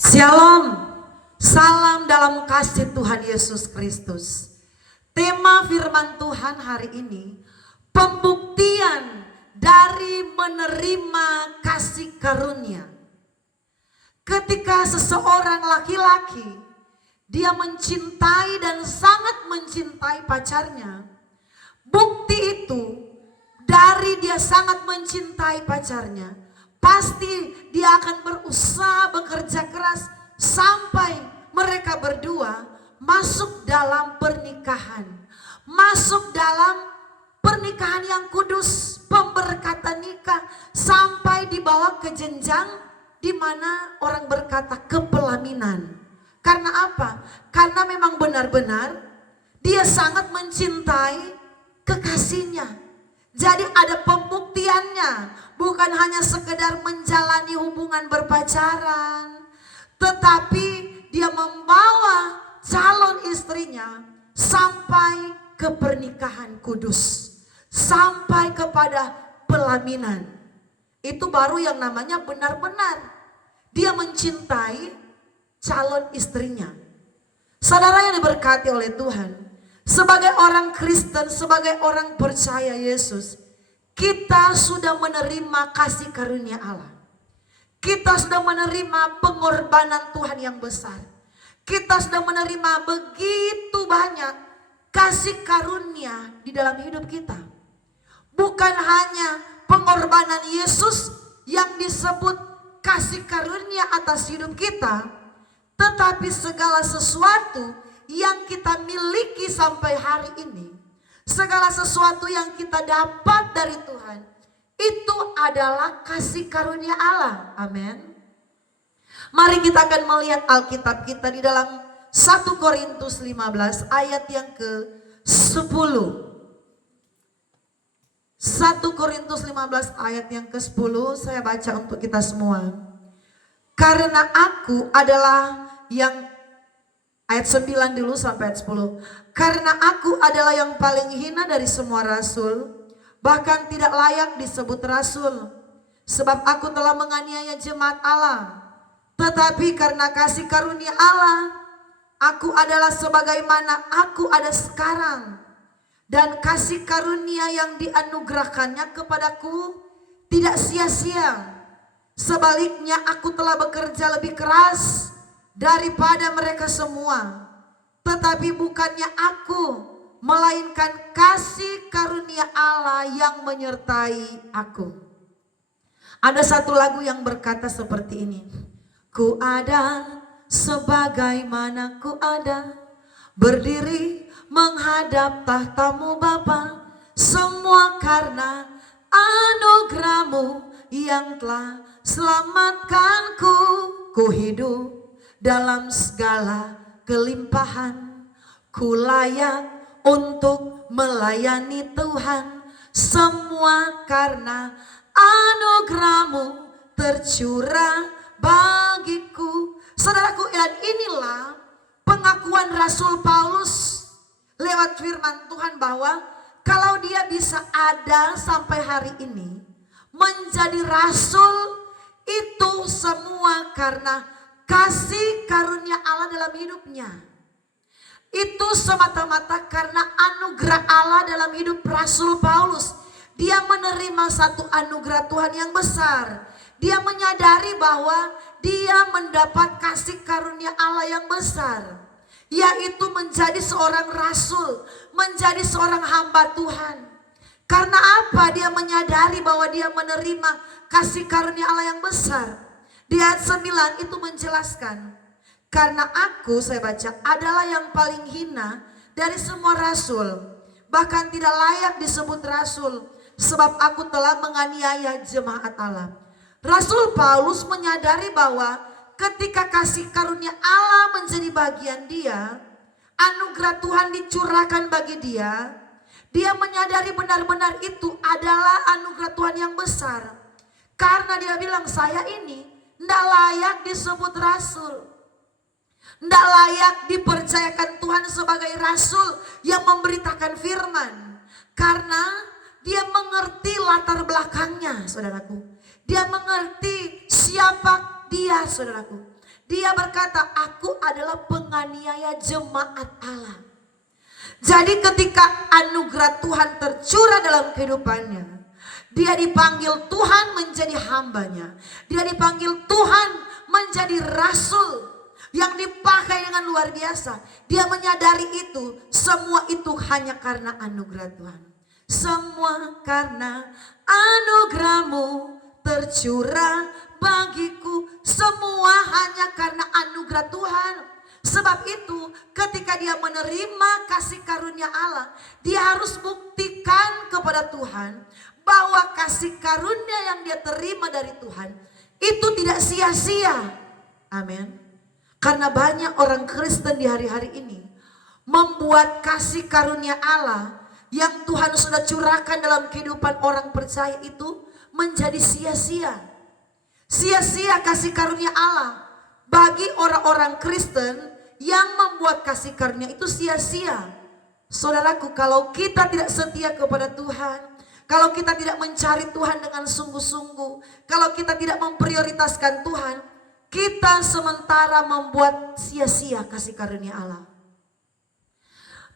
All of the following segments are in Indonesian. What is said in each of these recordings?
Shalom, salam dalam kasih Tuhan Yesus Kristus. Tema firman Tuhan hari ini, pembuktian dari menerima kasih karunia. Ketika seseorang laki-laki, dia mencintai dan sangat mencintai pacarnya, bukti itu dari dia sangat mencintai pacarnya, pasti dia akan berusaha bekerja keras sampai mereka berdua masuk dalam pernikahan. Masuk dalam pernikahan yang kudus, pemberkatan nikah, sampai dibawa ke jenjang di mana orang berkata kepelaminan. Karena apa? Karena memang benar-benar dia sangat mencintai kekasihnya. Jadi ada pembuktiannya, bukan hanya sekedar menjalani hubungan berpacaran, tetapi dia membawa calon istrinya sampai ke pernikahan kudus, sampai kepada pelaminan. Itu baru yang namanya benar-benar dia mencintai calon istrinya. Saudara yang diberkati oleh Tuhan, sebagai orang Kristen, sebagai orang percaya Yesus, kita sudah menerima kasih karunia Allah. Kita sudah menerima pengorbanan Tuhan yang besar. Kita sudah menerima begitu banyak kasih karunia di dalam hidup kita. Bukan hanya pengorbanan Yesus yang disebut kasih karunia atas hidup kita, tetapi segala sesuatu yang kita miliki sampai hari ini, segala sesuatu yang kita dapat dari Tuhan, itu adalah kasih karunia Allah. Amin. Mari kita akan melihat Alkitab kita di dalam 1 Korintus 15 ayat yang ke-10. 1 Korintus 15 ayat yang ke-10 saya baca untuk kita semua. Karena aku adalah yang ayat 9 dulu sampai ayat 10. Karena aku adalah yang paling hina dari semua rasul, bahkan tidak layak disebut rasul, sebab aku telah menganiaya jemaat Allah. Tetapi karena kasih karunia Allah, aku adalah sebagaimana aku ada sekarang. Dan kasih karunia yang dianugerahkannya kepadaku tidak sia-sia. Sebaliknya aku telah bekerja lebih keras daripada mereka semua. Tetapi bukannya aku, melainkan kasih karunia Allah yang menyertai aku. Ada satu lagu yang berkata seperti ini. Ku ada sebagaimana ku ada, berdiri menghadap tahtamu Bapa, semua karena anugerahmu yang telah selamatkanku. Ku hidup dalam segala kelimpahan, ku layak untuk melayani Tuhan, semua karena anugerahmu tercurah bagiku. Saudaraku, dan inilah pengakuan Rasul Paulus lewat firman Tuhan bahwa kalau dia bisa ada sampai hari ini menjadi rasul, itu semua karena kasih karunia Allah dalam hidupnya. Itu semata-mata karena anugerah Allah dalam hidup Rasul Paulus. Dia menerima satu anugerah Tuhan yang besar. Dia menyadari bahwa dia mendapat kasih karunia Allah yang besar, yaitu menjadi seorang rasul, menjadi seorang hamba Tuhan. Karena apa? Dia menyadari bahwa dia menerima kasih karunia Allah yang besar. Di ayat 9 itu menjelaskan, karena aku, saya baca, adalah yang paling hina dari semua rasul, bahkan tidak layak disebut rasul, sebab aku telah menganiaya jemaat Allah. Rasul Paulus menyadari bahwa ketika kasih karunia Allah menjadi bagian dia, anugerah Tuhan dicurahkan bagi dia, dia menyadari benar-benar itu adalah anugerah Tuhan yang besar. Karena dia bilang, saya ini tidak layak disebut rasul, tidak layak dipercayakan Tuhan sebagai rasul yang memberitakan firman. Karena dia mengerti latar belakangnya, saudaraku. Dia mengerti siapa dia, saudaraku. Dia berkata, aku adalah penganiaya jemaat Allah. Jadi ketika anugerah Tuhan tercurah dalam kehidupannya, dia dipanggil Tuhan menjadi hambanya. Dia dipanggil Tuhan menjadi rasul yang dipakai dengan luar biasa. Dia menyadari itu, semua itu hanya karena anugerah Tuhan. Semua karena anugerah-Mu tercurah bagiku, semua hanya karena anugerah Tuhan. Sebab itu ketika dia menerima kasih karunia Allah, dia harus buktikan kepada Tuhan bahwa kasih karunia yang dia terima dari Tuhan itu tidak sia-sia. Amin. Karena banyak orang Kristen di hari-hari ini membuat kasih karunia Allah yang Tuhan sudah curahkan dalam kehidupan orang percaya itu menjadi sia-sia. Sia-sia kasih karunia Allah bagi orang-orang Kristen yang membuat kasih karunia itu sia-sia. Saudaraku, kalau kita tidak setia kepada Tuhan, kalau kita tidak mencari Tuhan dengan sungguh-sungguh, kalau kita tidak memprioritaskan Tuhan, kita sementara membuat sia-sia kasih karunia Allah.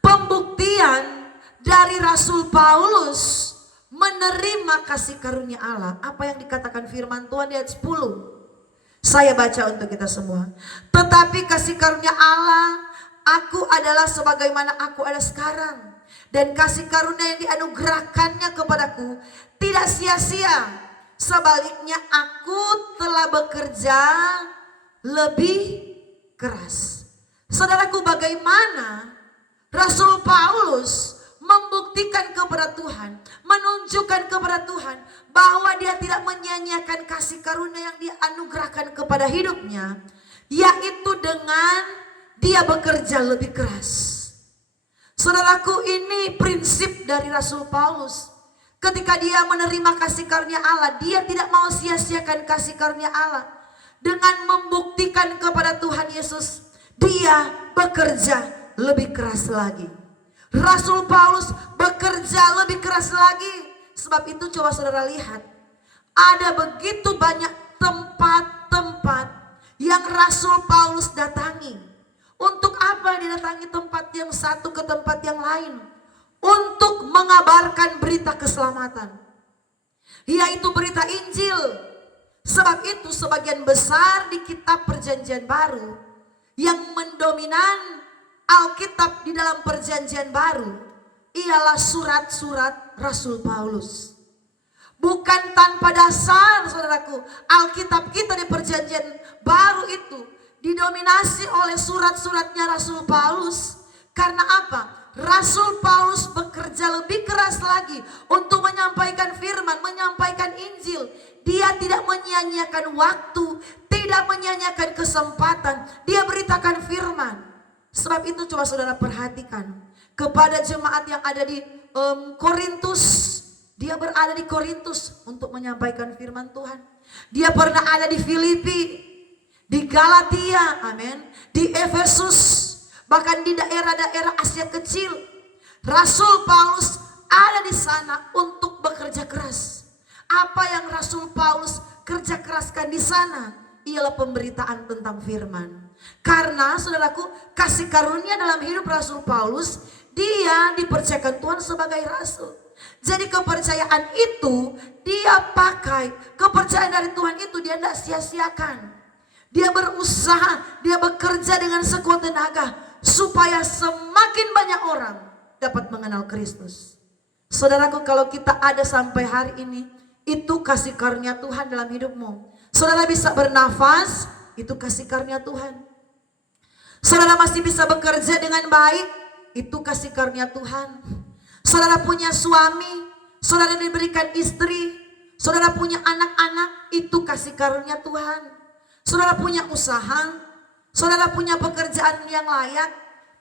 Pembuktian dari Rasul Paulus menerima kasih karunia Allah, apa yang dikatakan firman Tuhan di ayat 10. Saya baca untuk kita semua. Tetapi kasih karunia Allah, aku adalah sebagaimana aku ada sekarang. Dan kasih karunia yang dianugerahkannya kepadaku tidak sia-sia. Sebaliknya aku telah bekerja lebih keras. Saudaraku, bagaimana Rasul Paulus membuktikan kepada Tuhan, menunjukkan kepada Tuhan bahwa dia tidak menyia-nyiakan kasih karunia yang dianugerahkan kepada hidupnya, yaitu dengan dia bekerja lebih keras. Saudaraku, ini prinsip dari Rasul Paulus. Ketika dia menerima kasih karunia Allah, dia tidak mau sia-siakan kasih karunia Allah. Dengan membuktikan kepada Tuhan Yesus, dia bekerja lebih keras lagi. Rasul Paulus bekerja lebih keras lagi. Sebab itu coba saudara lihat, ada begitu banyak tempat-tempat yang Rasul Paulus datangi. Untuk apa didatangi tempat yang satu ke tempat yang lain? Untuk mengabarkan berita keselamatan, yaitu berita Injil. Sebab itu sebagian besar di kitab Perjanjian Baru yang mendominan Alkitab di dalam Perjanjian Baru ialah surat-surat Rasul Paulus. Bukan tanpa dasar, saudaraku, Alkitab kita di Perjanjian Baru itu didominasi oleh surat-suratnya Rasul Paulus. Karena apa? Rasul Paulus bekerja lebih keras lagi untuk menyampaikan firman, menyampaikan Injil. Dia tidak menyia-nyiakan waktu, tidak menyia-nyiakan kesempatan. Dia beritakan firman. Sebab itu coba saudara perhatikan kepada jemaat yang ada di Korintus. Dia berada di Korintus untuk menyampaikan firman Tuhan. Dia pernah ada di Filipi, di Galatia, amin, di Efesus, bahkan di daerah-daerah Asia Kecil. Rasul Paulus ada di sana untuk bekerja keras. Apa yang Rasul Paulus kerja keraskan di sana ialah pemberitaan tentang firman. Karena saudaraku, kasih karunia dalam hidup Rasul Paulus, dia dipercayakan Tuhan sebagai rasul. Jadi kepercayaan itu dia pakai, kepercayaan dari Tuhan itu dia tidak sia-siakan. Dia berusaha, dia bekerja dengan sekuat tenaga supaya semakin banyak orang dapat mengenal Kristus. Saudaraku, kalau kita ada sampai hari ini, itu kasih karunia Tuhan dalam hidupmu. Saudara bisa bernafas, itu kasih karunia Tuhan. Saudara masih bisa bekerja dengan baik, itu kasih karunia Tuhan. Saudara punya suami, saudara diberikan istri, saudara punya anak-anak, itu kasih karunia Tuhan. Saudara punya usaha, saudara punya pekerjaan yang layak,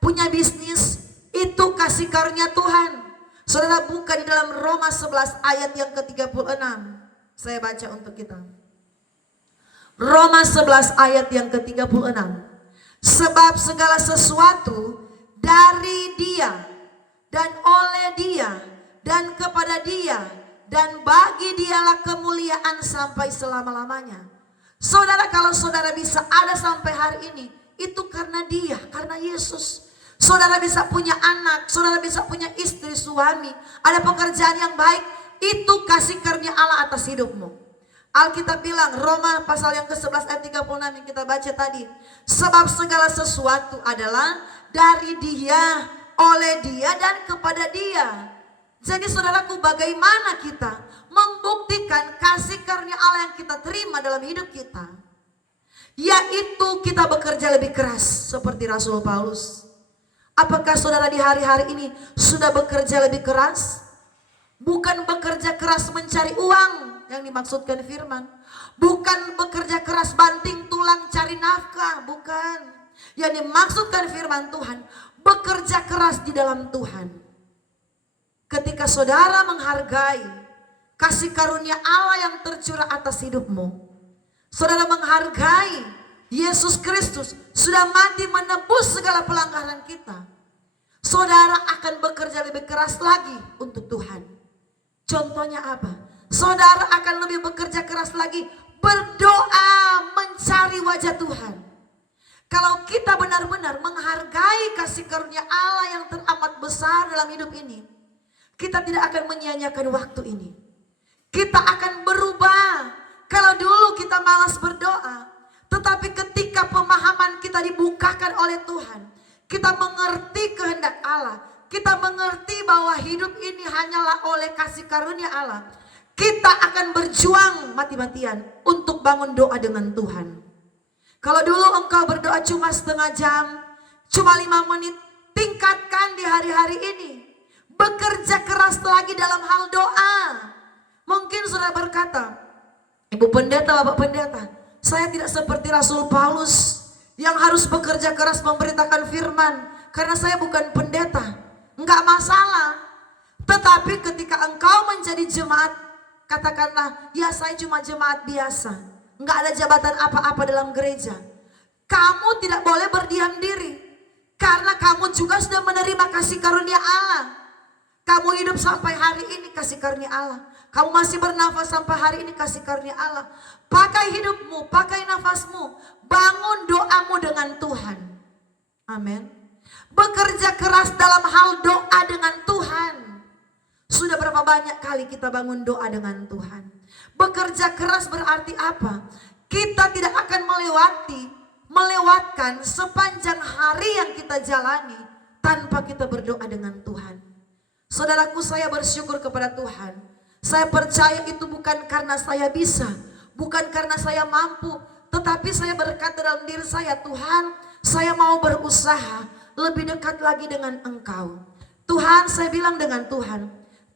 punya bisnis, itu kasih karunia Tuhan. Saudara buka di dalam Roma 11 ayat yang ke-36. Saya baca untuk kita. Roma 11 ayat yang ke-36. Sebab segala sesuatu dari Dia dan oleh Dia dan kepada Dia dan bagi Dialah kemuliaan sampai selama-lamanya. Saudara, kalau saudara bisa ada sampai hari ini, itu karena Dia, karena Yesus. Saudara bisa punya anak, saudara bisa punya istri, suami, ada pekerjaan yang baik, itu kasih karunia Allah atas hidupmu. Alkitab bilang, Roma pasal yang ke-11 ayat 36 yang kita baca tadi, sebab segala sesuatu adalah dari Dia, oleh Dia, dan kepada Dia. Jadi saudaraku, bagaimana kita membuktikan kasih karunia Allah yang kita terima dalam hidup kita? Yaitu kita bekerja lebih keras seperti Rasul Paulus. Apakah saudara di hari-hari ini sudah bekerja lebih keras? Bukan bekerja keras mencari uang yang dimaksudkan firman. Bukan bekerja keras banting tulang cari nafkah, bukan. Yang dimaksudkan firman Tuhan, bekerja keras di dalam Tuhan. Ketika saudara menghargai kasih karunia Allah yang tercurah atas hidupmu, saudara menghargai Yesus Kristus sudah mati menebus segala pelanggaran kita, saudara akan bekerja lebih keras lagi untuk Tuhan. Contohnya apa? Saudara akan lebih bekerja keras lagi berdoa mencari wajah Tuhan. Kalau kita benar-benar menghargai kasih karunia Allah yang teramat besar dalam hidup ini, kita tidak akan menyia-nyiakan waktu ini. Kita akan berubah. Kalau dulu kita malas berdoa, tetapi ketika pemahaman kita dibukakan oleh Tuhan, kita mengerti kehendak Allah, kita mengerti bahwa hidup ini hanyalah oleh kasih karunia Allah, kita akan berjuang mati-matian untuk bangun doa dengan Tuhan. Kalau dulu engkau berdoa cuma setengah jam, cuma 5 menit, tingkatkan di hari-hari ini. Bekerja keras lagi dalam hal doa. Mungkin saudara berkata, Ibu Pendeta, Bapak Pendeta, saya tidak seperti Rasul Paulus yang harus bekerja keras memberitakan firman karena saya bukan pendeta. Enggak masalah. Tetapi ketika engkau menjadi jemaat, katakanlah, ya saya cuma jemaat biasa, enggak ada jabatan apa-apa dalam gereja. Kamu tidak boleh berdiam diri karena kamu juga sudah menerima kasih karunia Allah. Kamu hidup sampai hari ini kasih karunia Allah. Kamu masih bernafas sampai hari ini kasih karunia Allah. Pakai hidupmu, pakai nafasmu, bangun doamu dengan Tuhan. Amin. Bekerja keras dalam hal doa dengan Tuhan. Sudah berapa banyak kali kita bangun doa dengan Tuhan. Bekerja keras berarti apa? Kita tidak akan melewatkan sepanjang hari yang kita jalani tanpa kita berdoa dengan Tuhan. Saudaraku, saya bersyukur kepada Tuhan. Saya percaya itu bukan karena saya bisa, bukan karena saya mampu, tetapi saya berkata dalam diri saya, Tuhan, saya mau berusaha lebih dekat lagi dengan Engkau. Tuhan, saya bilang dengan Tuhan,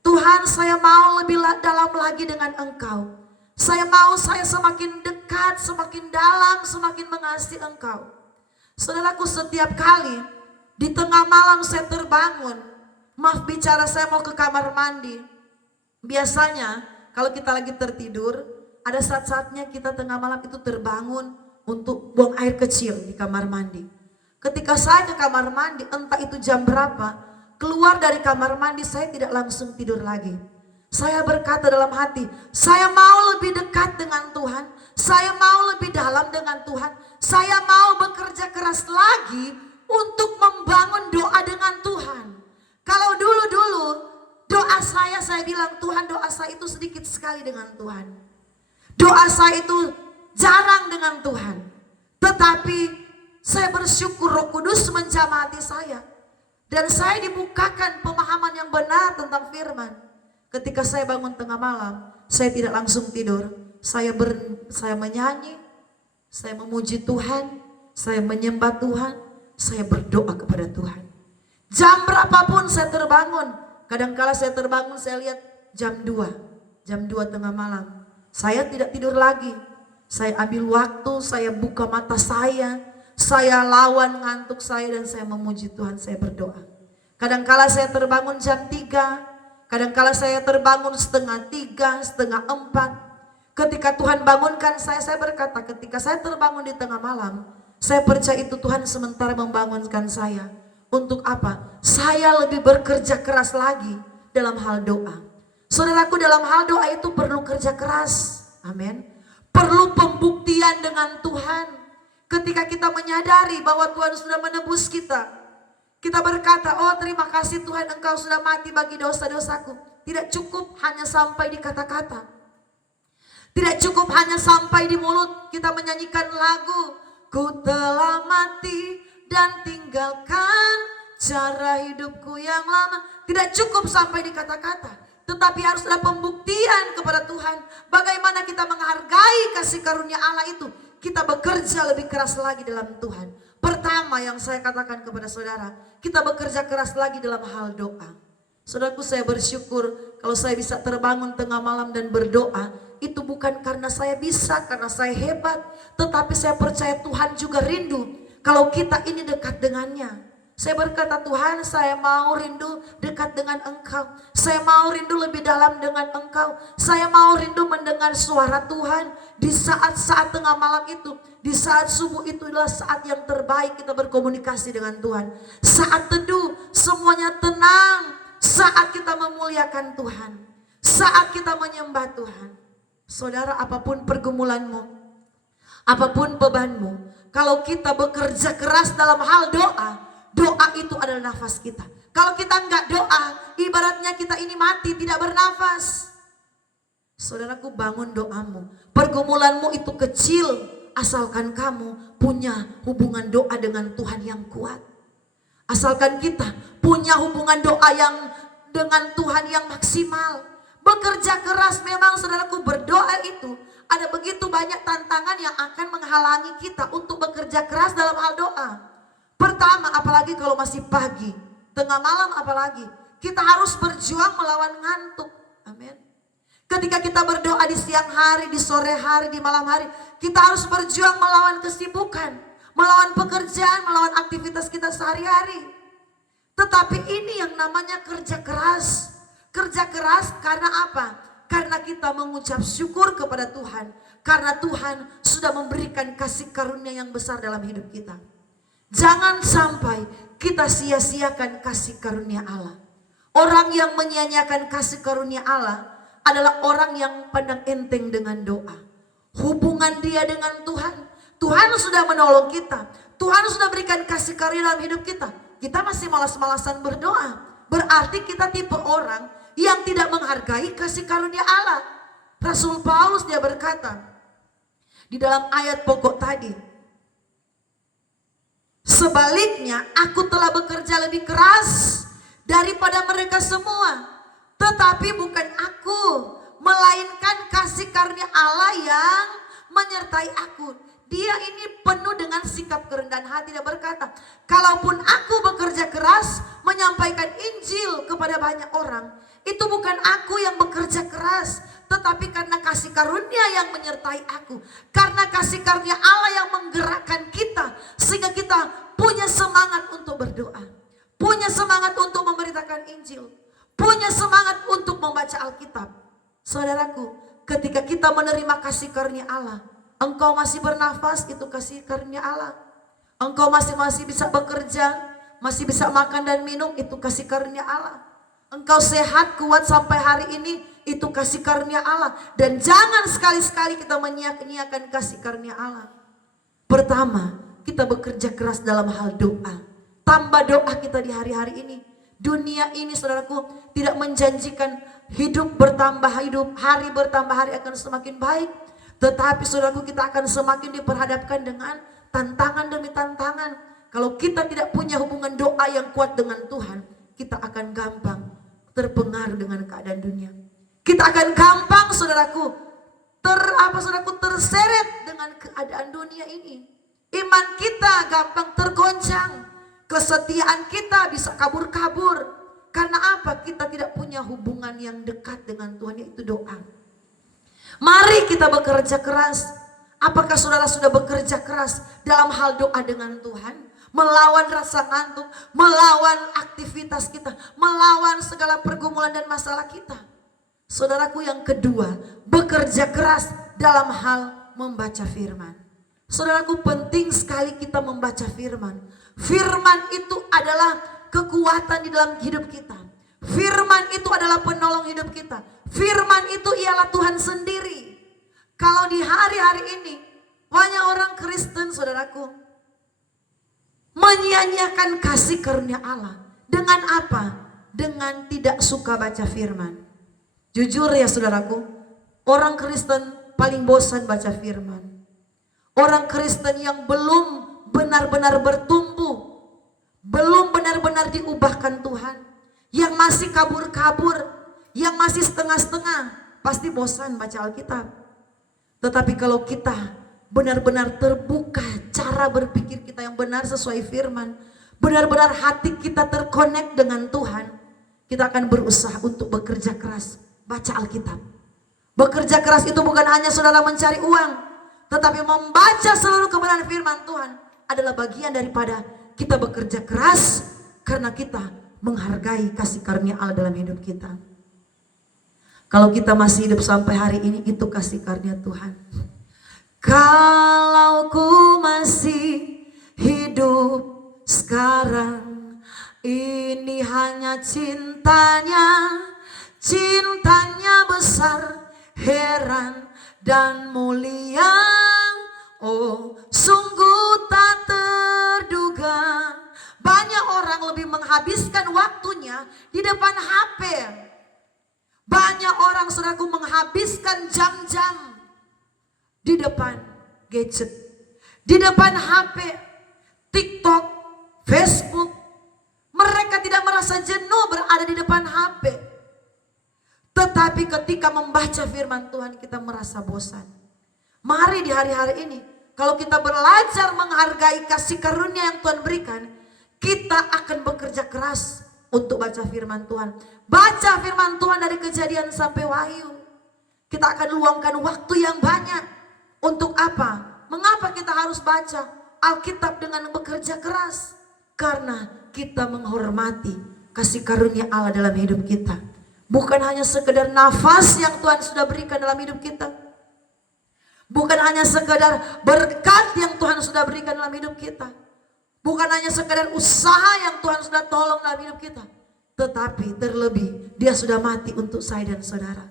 Tuhan, saya mau lebih dalam lagi dengan Engkau. Saya mau saya semakin dekat, semakin dalam, semakin mengasihi Engkau. Saudaraku, setiap kali di tengah malam saya terbangun, maaf bicara, saya mau ke kamar mandi. Biasanya kalau kita lagi tertidur, ada saat-saatnya kita tengah malam itu terbangun untuk buang air kecil di kamar mandi. Ketika saya ke kamar mandi, entah itu jam berapa, keluar dari kamar mandi saya tidak langsung tidur lagi. Saya berkata dalam hati, saya mau lebih dekat dengan Tuhan, saya mau lebih dalam dengan Tuhan, saya mau bekerja keras lagi untuk membangun doa dengan Tuhan. Kalau dulu-dulu doa saya bilang, Tuhan, doa saya itu sedikit sekali dengan Tuhan. Doa saya itu jarang dengan Tuhan. Tetapi saya bersyukur Roh Kudus menjamah hati saya. Dan saya dibukakan pemahaman yang benar tentang firman. Ketika saya bangun tengah malam, saya tidak langsung tidur. Saya menyanyi, saya memuji Tuhan, saya menyembah Tuhan, saya berdoa kepada Tuhan. Jam berapapun saya terbangun. Kadangkala saya terbangun, saya lihat jam 2 tengah malam. Saya tidak tidur lagi. Saya ambil waktu, saya buka mata saya lawan ngantuk saya dan saya memuji Tuhan, saya berdoa. Kadangkala saya terbangun jam 3, kadangkala saya terbangun setengah 3, setengah 4. Ketika Tuhan bangunkan saya berkata, ketika saya terbangun di tengah malam, saya percaya itu Tuhan sementara membangunkan saya. Untuk apa? Saya lebih bekerja keras lagi dalam hal doa. Saudaraku, dalam hal doa itu perlu kerja keras. Amin. perlu pembuktian dengan Tuhan. Ketika kita menyadari bahwa Tuhan sudah menebus kita, kita berkata, oh terima kasih Tuhan, Engkau sudah mati bagi dosa-dosaku. Tidak cukup hanya sampai di kata-kata. Tidak cukup hanya sampai di mulut kita menyanyikan lagu, ku telah mati dan tinggalkan cara hidupku yang lama. Tidak cukup sampai di kata-kata, tetapi harus ada pembuktian kepada Tuhan. Bagaimana kita menghargai kasih karunia Allah itu. Kita bekerja lebih keras lagi dalam Tuhan. Pertama yang saya katakan kepada saudara, kita bekerja keras lagi dalam hal doa. Saudaraku, saya bersyukur kalau saya bisa terbangun tengah malam dan berdoa. Itu bukan karena saya bisa, karena saya hebat, tetapi saya percaya Tuhan juga rindu kalau kita ini dekat dengannya. Saya berkata, Tuhan, saya mau rindu dekat dengan Engkau. Saya mau rindu lebih dalam dengan Engkau. Saya mau rindu mendengar suara Tuhan di saat-saat tengah malam itu. Di saat subuh itu adalah saat yang terbaik kita berkomunikasi dengan Tuhan. Saat teduh, semuanya tenang. Saat kita memuliakan Tuhan. Saat kita menyembah Tuhan. Saudara, apapun pergumulanmu, apapun bebanmu, kalau kita bekerja keras dalam hal doa, doa itu adalah nafas kita. Kalau kita enggak doa, ibaratnya kita ini mati, tidak bernafas. Saudaraku, bangun doamu. Pergumulanmu itu kecil, asalkan kamu punya hubungan doa dengan Tuhan yang kuat. Asalkan kita punya hubungan doa yang dengan Tuhan yang maksimal. Bekerja keras memang, saudaraku, berdoa itu ada begitu banyak tantangan yang akan menghalangi kita untuk bekerja keras dalam hal doa. Pertama, apalagi kalau masih pagi, tengah malam apalagi, kita harus berjuang melawan ngantuk. Amin. Ketika kita berdoa di siang hari, di sore hari, di malam hari, kita harus berjuang melawan kesibukan, melawan pekerjaan, melawan aktivitas kita sehari-hari. Tetapi ini yang namanya kerja keras. Kerja keras karena apa? Karena kita mengucap syukur kepada Tuhan. Karena Tuhan sudah memberikan kasih karunia yang besar dalam hidup kita. Jangan sampai kita sia-siakan kasih karunia Allah. Orang yang menyia-nyiakan kasih karunia Allah adalah orang yang pandang enteng dengan doa. Hubungan dia dengan Tuhan. Tuhan sudah menolong kita. Tuhan sudah berikan kasih karunia dalam hidup kita. Kita masih malas-malasan berdoa. Berarti kita tipe orang yang tidak menghargai kasih karunia Allah. Rasul Paulus dia berkata di dalam ayat pokok tadi, sebaliknya aku telah bekerja lebih keras daripada mereka semua. Tetapi bukan aku, melainkan kasih karunia Allah yang menyertai aku. Dia ini penuh dengan sikap kerendahan hati. Dia berkata, kalaupun aku bekerja keras menyampaikan Injil kepada banyak orang, itu bukan aku yang bekerja keras, tetapi karena kasih karunia yang menyertai aku. Karena kasih karunia Allah yang menggerakkan kita, sehingga kita punya semangat untuk berdoa, punya semangat untuk memberitakan Injil, punya semangat untuk membaca Alkitab. Saudaraku, ketika kita menerima kasih karunia Allah, engkau masih bernafas, itu kasih karunia Allah. Engkau masih bisa bekerja, masih bisa makan dan minum, itu kasih karunia Allah. Engkau sehat, kuat sampai hari ini, itu kasih karunia Allah. Dan jangan sekali-sekali kita menyia-nyiakan kasih karunia Allah. Pertama, kita bekerja keras dalam hal doa. Tambah doa kita di hari-hari ini. Dunia ini, saudaraku, tidak menjanjikan hidup bertambah hidup, hari bertambah hari akan semakin baik. Tetapi saudaraku, kita akan semakin diperhadapkan dengan tantangan demi tantangan. Kalau kita tidak punya hubungan doa yang kuat dengan Tuhan, kita akan gampang terpengaruh dengan keadaan dunia. Kita akan gampang, saudaraku, terseret dengan keadaan dunia ini. Iman kita gampang tergoncang. Kesetiaan kita bisa kabur-kabur. Karena apa? Kita tidak punya hubungan yang dekat dengan Tuhan, yaitu doa. Mari kita bekerja keras. Apakah saudara sudah bekerja keras dalam hal doa dengan Tuhan? Melawan rasa ngantuk, melawan aktivitas kita, melawan segala pergumulan dan masalah kita. Saudaraku, yang kedua, bekerja keras dalam hal membaca firman. Saudaraku, penting sekali kita membaca firman. Firman itu adalah kekuatan di dalam hidup kita. Firman itu adalah penolong hidup kita. Firman itu ialah Tuhan sendiri. Kalau di hari-hari ini banyak orang Kristen, saudaraku, menyia-nyiakan kasih karunia Allah. Dengan apa? Dengan tidak suka baca firman. Jujur ya saudaraku, orang Kristen paling bosan baca firman. Orang Kristen yang belum benar-benar bertumbuh, belum benar-benar diubahkan Tuhan, yang masih kabur-kabur, yang masih setengah-setengah, pasti bosan baca Alkitab. Tetapi kalau kita benar-benar terbuka cara berpikir kita yang benar sesuai firman, benar-benar hati kita terkonek dengan Tuhan, kita akan berusaha untuk bekerja keras baca Alkitab. Bekerja keras itu bukan hanya saudara mencari uang, tetapi membaca seluruh kebenaran firman Tuhan adalah bagian daripada kita bekerja keras karena kita menghargai kasih karunia Allah dalam hidup kita. Kalau kita masih hidup sampai hari ini, itu kasih karunia Tuhan. Kalau ku masih hidup sekarang, ini hanya cintanya, cintanya besar, heran dan mulia. Oh, sungguh tak terduga. Banyak orang lebih menghabiskan waktunya di depan HP. Banyak orang, saudaraku, menghabiskan jam-jam di depan gadget, di depan HP, TikTok, Facebook. Mereka tidak merasa jenuh berada di depan HP. Tetapi ketika membaca firman Tuhan, kita merasa bosan. Mari di hari-hari ini, kalau kita belajar menghargai kasih karunia yang Tuhan berikan, kita akan bekerja keras untuk baca firman Tuhan. Baca firman Tuhan dari Kejadian sampai Wahyu. Kita akan luangkan waktu yang banyak. Untuk apa? Mengapa kita harus baca Alkitab dengan bekerja keras? Karena kita menghormati kasih karunia Allah dalam hidup kita. Bukan hanya sekedar nafas yang Tuhan sudah berikan dalam hidup kita. Bukan hanya sekedar berkat yang Tuhan sudah berikan dalam hidup kita. Bukan hanya sekedar usaha yang Tuhan sudah tolong dalam hidup kita. Tetapi terlebih Dia sudah mati untuk saya dan saudara.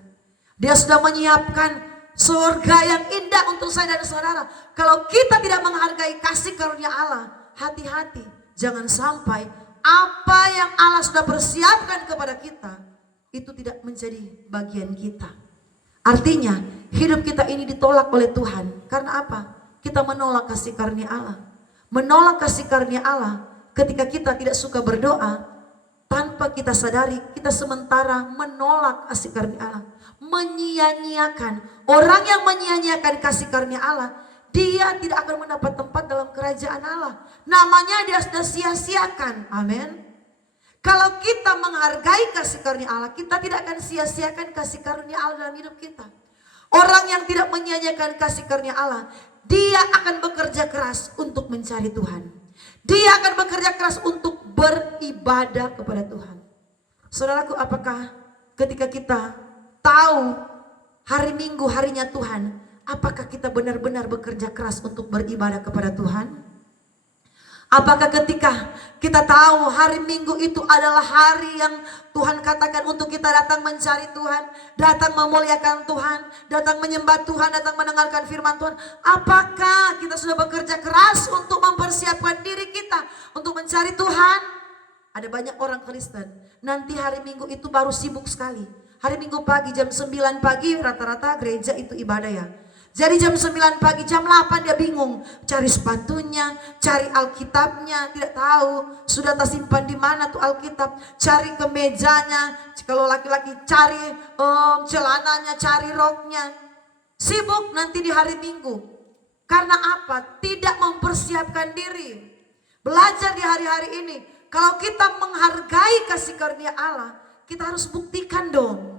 Dia sudah menyiapkan surga yang indah untuk saya dan saudara. Kalau kita tidak menghargai kasih karunia Allah, hati-hati. Jangan sampai apa yang Allah sudah persiapkan kepada kita, itu tidak menjadi bagian kita. Artinya hidup kita ini ditolak oleh Tuhan. Karena apa? Kita menolak kasih karunia Allah. Menolak kasih karunia Allah ketika kita tidak suka berdoa. Tanpa kita sadari, kita sementara menolak kasih karunia Allah. Menyia-nyiakan. Orang yang menyia-nyiakan kasih karunia Allah, dia tidak akan mendapat tempat dalam kerajaan Allah. Namanya dia sudah sia-siakan. Amin. Kalau kita menghargai kasih karunia Allah, kita tidak akan sia-siakan kasih karunia Allah dalam hidup kita. Orang yang tidak menyia-nyiakan kasih karunia Allah, dia akan bekerja keras untuk mencari Tuhan. Dia akan bekerja keras untuk beribadah kepada Tuhan. Saudaraku, apakah ketika kita tahu hari Minggu harinya Tuhan, apakah kita benar-benar bekerja keras untuk beribadah kepada Tuhan? Apakah ketika kita tahu hari Minggu itu adalah hari yang Tuhan katakan untuk kita datang mencari Tuhan, datang memuliakan Tuhan, datang menyembah Tuhan, datang mendengarkan firman Tuhan, apakah kita sudah bekerja keras untuk mempersiapkan diri kita untuk mencari Tuhan? Ada banyak orang Kristen, nanti hari Minggu itu baru sibuk sekali. Hari Minggu pagi jam 9 pagi rata-rata gereja itu ibadah ya. Jadi jam 9 pagi, jam 8 dia bingung. Cari sepatunya, cari Alkitabnya, tidak tahu. Sudah tersimpan di mana tuh Alkitab. Cari kemejanya, kalau laki-laki cari celananya, cari roknya. Sibuk nanti di hari Minggu. Karena apa? Tidak mempersiapkan diri. Belajar di hari-hari ini. Kalau kita menghargai kasih karunia Allah, kita harus buktikan dong.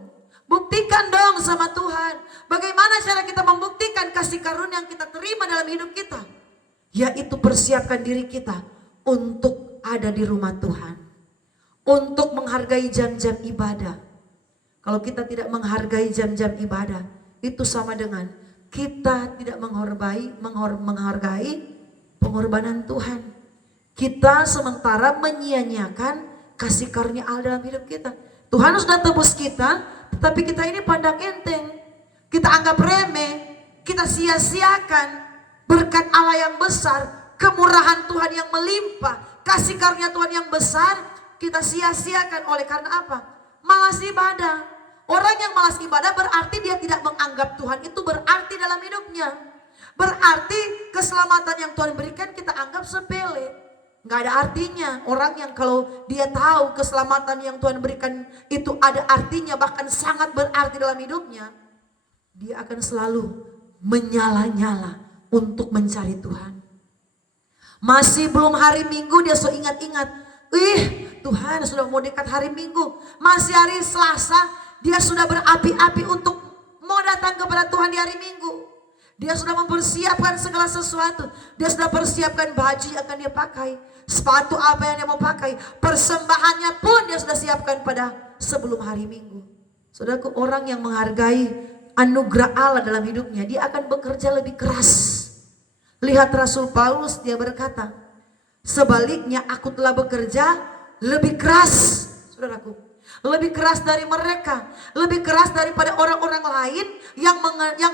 Buktikan dong sama Tuhan. Bagaimana cara kita membuktikan kasih karunia yang kita terima dalam hidup kita? Yaitu persiapkan diri kita untuk ada di rumah Tuhan. Untuk menghargai jam-jam ibadah. Kalau kita tidak menghargai jam-jam ibadah, itu sama dengan kita tidak menghargai pengorbanan Tuhan. Kita sementara menyia-nyiakan kasih karunia Allah dalam hidup kita. Tuhan sudah tebus kita, tetapi kita ini pandang enteng. Kita anggap remeh, kita sia-siakan berkat Allah yang besar, kemurahan Tuhan yang melimpah, kasih karunia Tuhan yang besar, kita sia-siakan oleh karena apa? Malas ibadah. Orang yang malas ibadah berarti dia tidak menganggap Tuhan itu berarti dalam hidupnya. Berarti keselamatan yang Tuhan berikan kita anggap sepele. Gak ada artinya. Orang yang kalau dia tahu keselamatan yang Tuhan berikan itu ada artinya, bahkan sangat berarti dalam hidupnya, dia akan selalu menyala-nyala untuk mencari Tuhan. Masih belum hari Minggu dia so ingat-ingat, Tuhan sudah mau dekat hari Minggu. Masih hari Selasa dia sudah berapi-api untuk mau datang kepada Tuhan di hari Minggu. Dia sudah mempersiapkan segala sesuatu. Dia sudah persiapkan baju yang akan dia pakai, sepatu apa yang dia mau pakai, persembahannya pun dia sudah siapkan pada sebelum hari Minggu. Saudaraku, orang yang menghargai anugerah Allah dalam hidupnya, dia akan bekerja lebih keras. Lihat Rasul Paulus, dia berkata, sebaliknya aku telah bekerja lebih keras, saudaraku, lebih keras dari mereka, lebih keras daripada orang-orang lain yang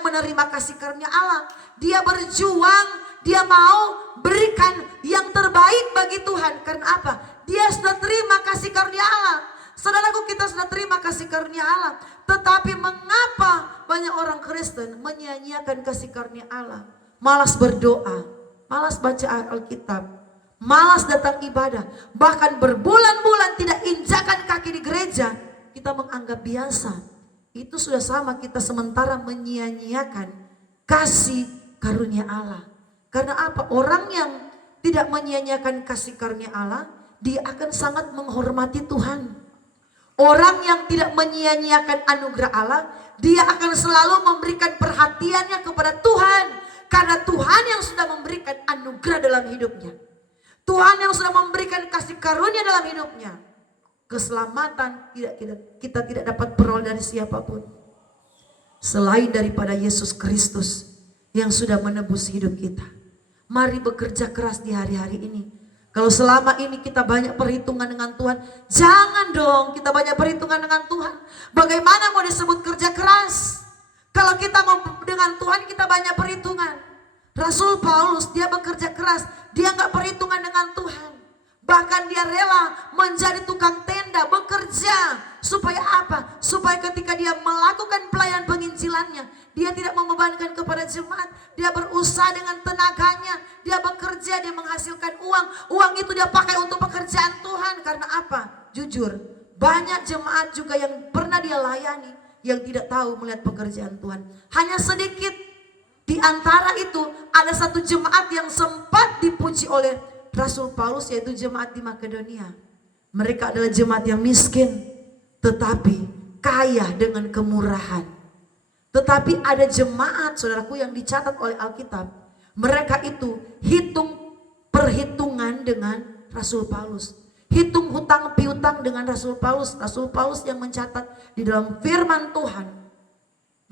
menerima kasih karunia Allah. Dia berjuang, dia mau berikan yang terbaik bagi Tuhan. Karena apa? Dia sudah terima kasih karunia Allah. Saudaraku, kita sudah terima kasih karunia Allah. Tetapi mengapa banyak orang Kristen menyia-nyiakan kasih karunia Allah? Malas berdoa, malas baca Alkitab, malas datang ibadah, bahkan berbulan-bulan tidak injakan kaki di gereja, kita menganggap biasa. Itu sudah sama kita sementara menyia-nyiakan kasih karunia Allah. Karena apa? Orang yang tidak menyia-nyiakan kasih karunia Allah, dia akan sangat menghormati Tuhan. Orang yang tidak menyia-nyiakan anugerah Allah, dia akan selalu memberikan perhatiannya kepada Tuhan. Karena Tuhan yang sudah memberikan anugerah dalam hidupnya. Tuhan yang sudah memberikan kasih karunia dalam hidupnya. Keselamatan kita tidak dapat peroleh dari siapapun selain daripada Yesus Kristus yang sudah menebus hidup kita. Mari bekerja keras di hari-hari ini. Kalau selama ini kita banyak perhitungan dengan Tuhan, jangan dong kita banyak perhitungan dengan Tuhan. Bagaimana mau disebut kerja keras? Kalau kita mau dengan Tuhan kita banyak perhitungan. Rasul Paulus dia bekerja keras, dia nggak perhitungan dengan Tuhan. Bahkan dia rela menjadi tukang tenda, bekerja. Supaya apa? Supaya ketika dia melakukan pelayanan penginjilannya, dia tidak membebankan kepada jemaat. Dia berusaha dengan tenaganya, dia bekerja, dia menghasilkan uang. Uang itu dia pakai untuk pekerjaan Tuhan. Karena apa? Jujur, banyak jemaat juga yang pernah dia layani yang tidak tahu melihat pekerjaan Tuhan. Hanya sedikit. Di antara itu ada satu jemaat yang sempat dipuji oleh Rasul Paulus, yaitu jemaat di Makedonia. Mereka adalah jemaat yang miskin tetapi kaya dengan kemurahan. Tetapi ada jemaat, saudaraku, yang dicatat oleh Alkitab. Mereka itu hitung perhitungan dengan Rasul Paulus. Hitung hutang piutang dengan Rasul Paulus. Rasul Paulus yang mencatat di dalam firman Tuhan.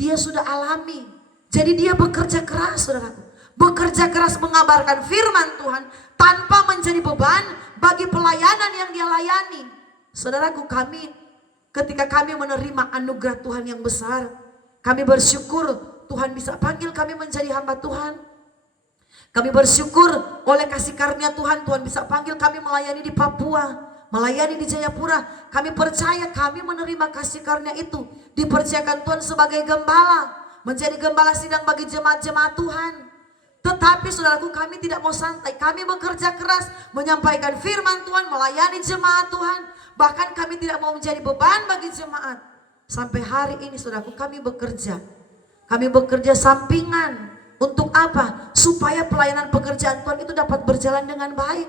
Dia sudah alami. Jadi dia bekerja keras, saudaraku. Bekerja keras mengabarkan firman Tuhan tanpa menjadi beban bagi pelayanan yang dia layani. Saudaraku, ketika kami menerima anugerah Tuhan yang besar, kami bersyukur Tuhan bisa panggil kami menjadi hamba Tuhan. Kami bersyukur oleh kasih karunia Tuhan, Tuhan bisa panggil kami melayani di Papua, melayani di Jayapura. Kami percaya kami menerima kasih karunia itu, dipercayakan Tuhan sebagai gembala. Menjadi gembala sidang bagi jemaat-jemaat Tuhan. Tetapi saudaraku, kami tidak mau santai. Kami bekerja keras menyampaikan firman Tuhan, melayani jemaat Tuhan. Bahkan kami tidak mau menjadi beban bagi jemaat. Sampai hari ini saudaraku, kami bekerja. Kami bekerja sampingan. Untuk apa? Supaya pelayanan pekerjaan Tuhan itu dapat berjalan dengan baik.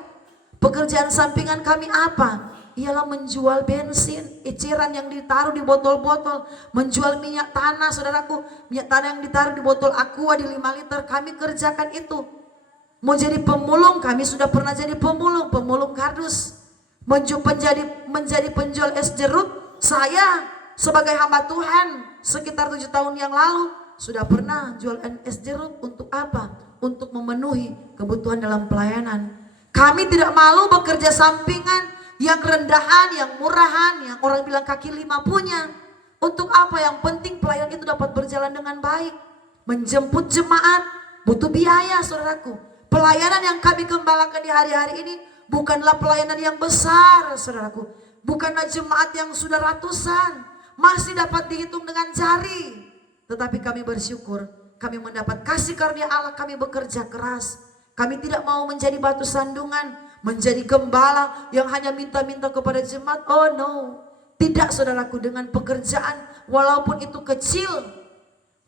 Pekerjaan sampingan kami apa? Ialah menjual bensin, eceran yang ditaruh di botol-botol, menjual minyak tanah, saudaraku, minyak tanah yang ditaruh di botol aqua di 5 liter, kami kerjakan itu. Mau jadi pemulung, kami sudah pernah jadi pemulung kardus, menjadi penjual es jeruk. Saya sebagai hamba Tuhan sekitar 7 tahun yang lalu sudah pernah jual es jeruk. Untuk apa? Untuk memenuhi kebutuhan dalam pelayanan. Kami tidak malu bekerja sampingan, yang rendahan, yang murahan, yang orang bilang kaki 5 punya. Untuk apa? Yang penting pelayanan itu dapat berjalan dengan baik. menjemput jemaat butuh biaya, saudaraku. Pelayanan yang kami gembalakan di hari-hari ini bukanlah pelayanan yang besar, saudaraku. Bukanlah jemaat yang sudah ratusan, masih dapat dihitung dengan jari. Tetapi kami bersyukur, kami mendapat kasih karunia Allah, kami bekerja keras. Kami tidak mau menjadi batu sandungan, menjadi gembala yang hanya minta-minta kepada jemaat. Oh no, tidak, saudaraku. Dengan pekerjaan walaupun itu kecil,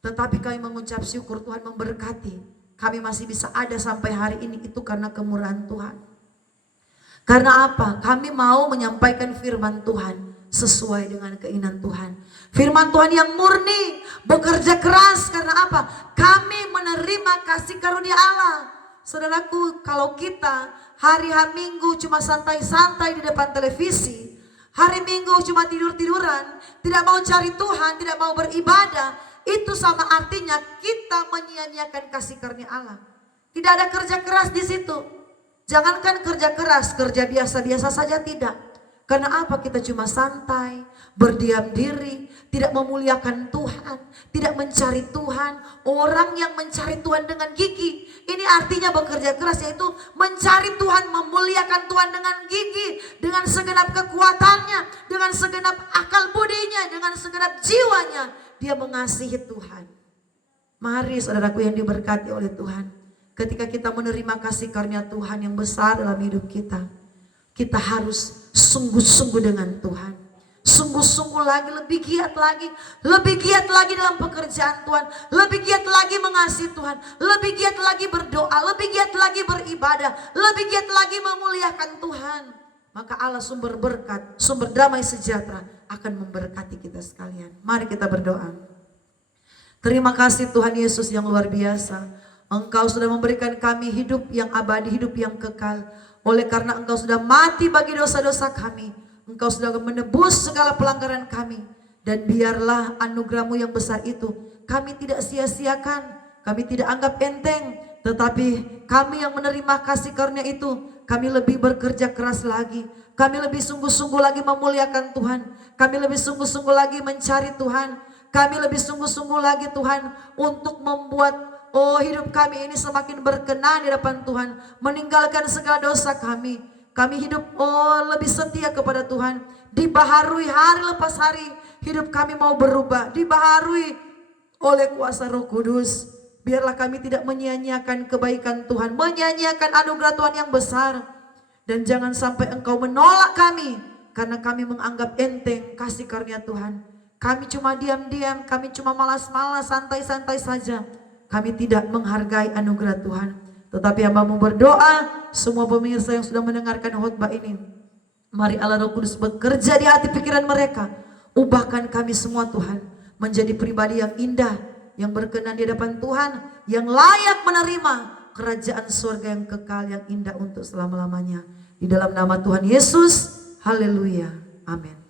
tetapi kami mengucap syukur, Tuhan memberkati. Kami masih bisa ada sampai hari ini, itu karena kemurahan Tuhan. Karena apa? Kami mau menyampaikan firman Tuhan sesuai dengan keinginan Tuhan. Firman Tuhan yang murni, bekerja keras. Karena apa? Kami menerima kasih karunia Allah. Saudaraku, kalau kita hari Minggu cuma santai-santai di depan televisi, hari Minggu cuma tidur-tiduran, tidak mau cari Tuhan, tidak mau beribadah, itu sama artinya kita menyia-nyiakan kasih karunia Allah. Tidak ada kerja keras di situ. Jangankan kerja keras, kerja biasa-biasa saja tidak. Karena apa? Kita cuma santai, berdiam diri, tidak memuliakan Tuhan, tidak mencari Tuhan. Orang yang mencari Tuhan dengan gigih, ini artinya bekerja keras, yaitu mencari Tuhan, memuliakan Tuhan dengan gigih, dengan segenap kekuatannya, dengan segenap akal budinya, dengan segenap jiwanya. Dia mengasihi Tuhan. Mari saudaraku yang diberkati oleh Tuhan, ketika kita menerima kasih karunia Tuhan yang besar dalam hidup kita, kita harus sungguh-sungguh dengan Tuhan. Sungguh-sungguh lagi, lebih giat lagi dalam pekerjaan Tuhan, lebih giat lagi mengasihi Tuhan, lebih giat lagi berdoa, lebih giat lagi beribadah, lebih giat lagi memuliakan Tuhan. Maka Allah sumber berkat, sumber damai sejahtera akan memberkati kita sekalian. Mari kita berdoa. Terima kasih Tuhan Yesus yang luar biasa. Engkau sudah memberikan kami hidup yang abadi, hidup yang kekal. Oleh karena Engkau sudah mati bagi dosa-dosa kami, Engkau sudah menebus segala pelanggaran kami. Dan biarlah anugerah-Mu yang besar itu kami tidak sia-siakan, kami tidak anggap enteng. Tetapi kami yang menerima kasih karunia itu, kami lebih bekerja keras lagi. Kami lebih sungguh-sungguh lagi memuliakan Tuhan. Kami lebih sungguh-sungguh lagi mencari Tuhan. Kami lebih sungguh-sungguh lagi Tuhan untuk membuat hidup kami ini semakin berkenan di hadapan Tuhan. Meninggalkan segala dosa kami. Kami hidup lebih setia kepada Tuhan. Dibaharui hari lepas hari. Hidup kami mau berubah. Dibaharui oleh kuasa Roh Kudus. Biarlah kami tidak menyia-nyiakan kebaikan Tuhan. Menyia-nyiakan anugerah Tuhan yang besar. Dan jangan sampai Engkau menolak kami. Karena kami menganggap enteng kasih karunia Tuhan. Kami cuma diam-diam. Kami cuma malas-malas, santai-santai saja. Kami tidak menghargai anugerah Tuhan. Tetapi hamba-Mu berdoa, semua pemirsa yang sudah mendengarkan khotbah ini, mari Allah Roh Kudus bekerja di hati pikiran mereka. Ubahkan kami semua Tuhan menjadi pribadi yang indah, yang berkenan di hadapan Tuhan, yang layak menerima kerajaan surga yang kekal, yang indah untuk selama-lamanya. Di dalam nama Tuhan Yesus, haleluya, amin.